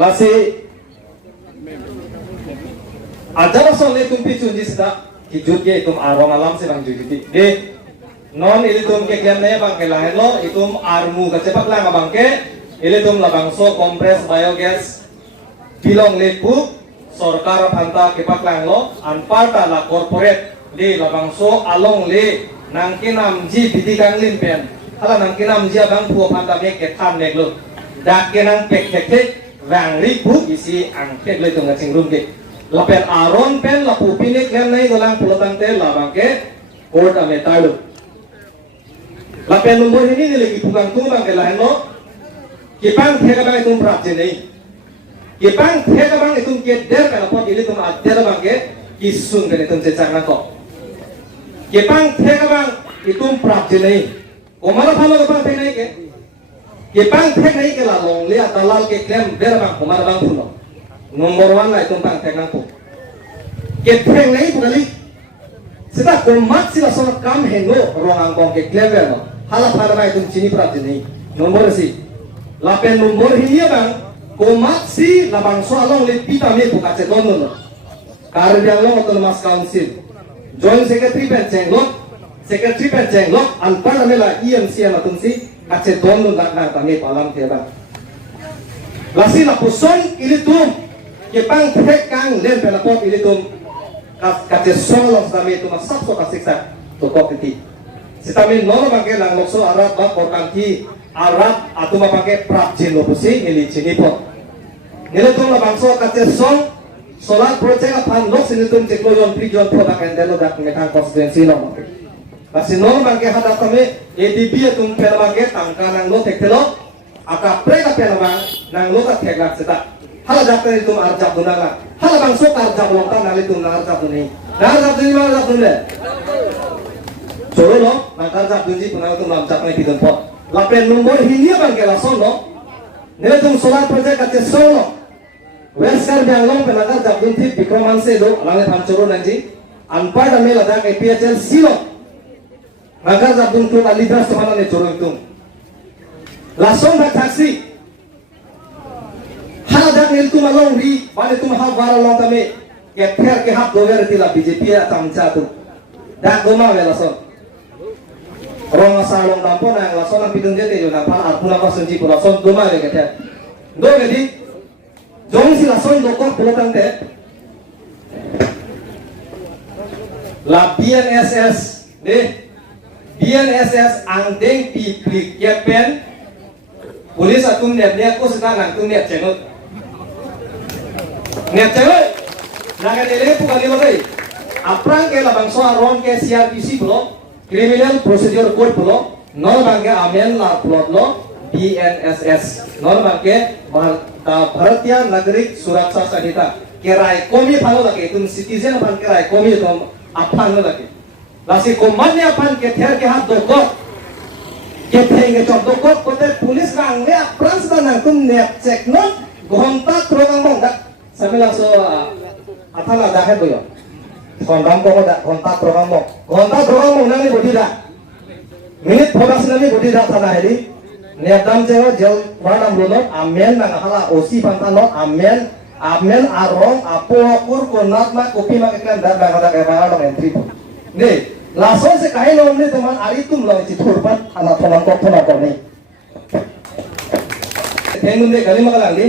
lasi ajar soalnya tumpi cunji seda hijut ke itum arong alam sedang jujiti de non ilitum ke kiannya bang ke lain lo itum armu kecepak lah bang ke ilitum labangso kompres biogas bilong lepu sorkar phanta kepak lang lo anparta la corporate di labangso along le nangkinam ji bidikang limpen hala nangkinam ji abang puo phanta me ke tham nek lo dak kenang pek tek rang ribu isi angket le tong ngacing rumke lapen aron pen lapu pinik lem nai dolang pulotang te labang ke court ame talu lapen nomor ini lagi bukan tumbang ke lain lo kipang thega bang itum prap je nei kipang thega bang itum ke der kana pot ili tum adder bang ke kisun ke itum cecang na ko kipang thega bang itum prap je nei omara phalo kipang thega nei ke kipang thega nei ke la long le dalal ke klem der bang omara bang phuno nomor 1 lah itum pang thega na ko ke thega nei pulali sita komat sila sonat kam hengo rong angkong ke klem ver no hala phara ba itum chini prap je nei nomor si lapen nomor hinia bang komat si labang so along le pita me buka ce dono no karbiang long autonomous council joint secretary pen cenglok anpar mela EMC matung si kace dono dak na tame palam the bang lasi la puson ilitum ke pang thek kang len pela pot ilitum kace solo tame tu masak so kasiksa to kopiti sitamin nono bang ke lang lokso arat ba porkanti arat atau pakai prajin lo pusi ngili cini pot ngili tuh lah bangso kacer song solar project apan lo sini tuh cek lo yon prijon pot akan delo dak mekan konstitusi lo masih no bangke hadap kami ADB tuh pel bangke tangkanang lo tek telo aka prega pel bang nang lo tak tegak seta hala dakter itu arjab dunanga hala bangso arjab lo tan nali tuh arjab duni arjab duni mana arjab duni coro lo nang arjab duni punang tuh lamjak nih bidon pot lapen nomor hinia bang ke lason lo nila tum solar project kace solo weskar bianglong penagar jabdun tip bikroman se do alange phamchoro nanji anpar dame lada ke PHL silo nagar jabdun tu alidras semana ne choro tum lason ba taxi hala dak nil tum along ri bale tum ha bara long tame ke pher ke hap dover tila BJP ya tamcha tu dak goma we lason rong asalong dampo nang lason ang pidung jete yo nang pan arpuna ko sunji ko lason duma le kete do gedi jong si lason do ko pulotang te la BNSS de BNSS ang deng pi klik yepen pulis atum net ne ko sita nang tum net chenot net chenot naga dele pu kali loi aprang ke labang so aron ke CRPC blo criminal procedure code pulo non bangke amen la plot lo BNSS non bangke Bharatiya Nagarik Suraksha Sanhita kerai komi phalo lake tum citizen ban kerai komi tom aphan lo lake lasi komanne aphan ke ther ke hat dokot ke thenge chok dokot kote pulis rang le prans banang tum ne check non ghonta trogang bong dak samela so athala dahe boyo kondam ko da kontak program mo nang ni bodi da minit phodas nami bodi da thana heli nedam jewa jel wadam lolo amen nang hala osi pantano amen arong apo akur konat ma kopi ma kekan da da ka ba lo entry ne lason se kai lo ni teman ari tum lo ci turpat ana tholang ko ni tengun de kali magalang di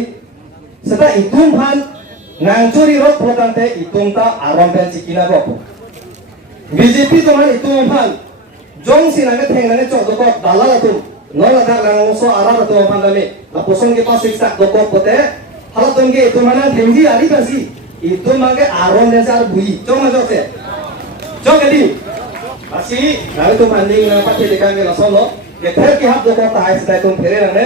seta itum han nang curi rot protante itung ta aron pen cikina ko BJP to man itung phan jong sinanga thengnane chok ko dalala tum nola da nang so ara to phan dame la posong ke pas siksak ko pote hala tum ge itung mana thengji ari basi itung mage aron ne sar bui chong ma jokse chok edi basi nang tum anding na pathe dekang la solo ke ther ke hap ko ta hai sta tum phere nang ne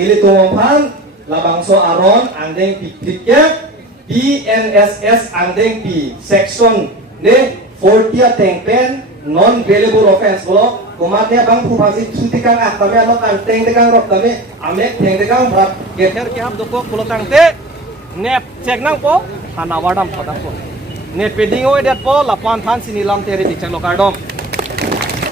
ili tum phan labangso aron andeng pikya BNSS andeng pi section ne 40 tengpen non bailable offense bolo kumatnya bang pupasi sutikang kami ano tang teng tekang rot kami amek teng tekang berat geter ke hap doko pulo tang te ne cek nang po hanawadam padam po ne peding oi det po lapan than sinilam tere dikchang lokardom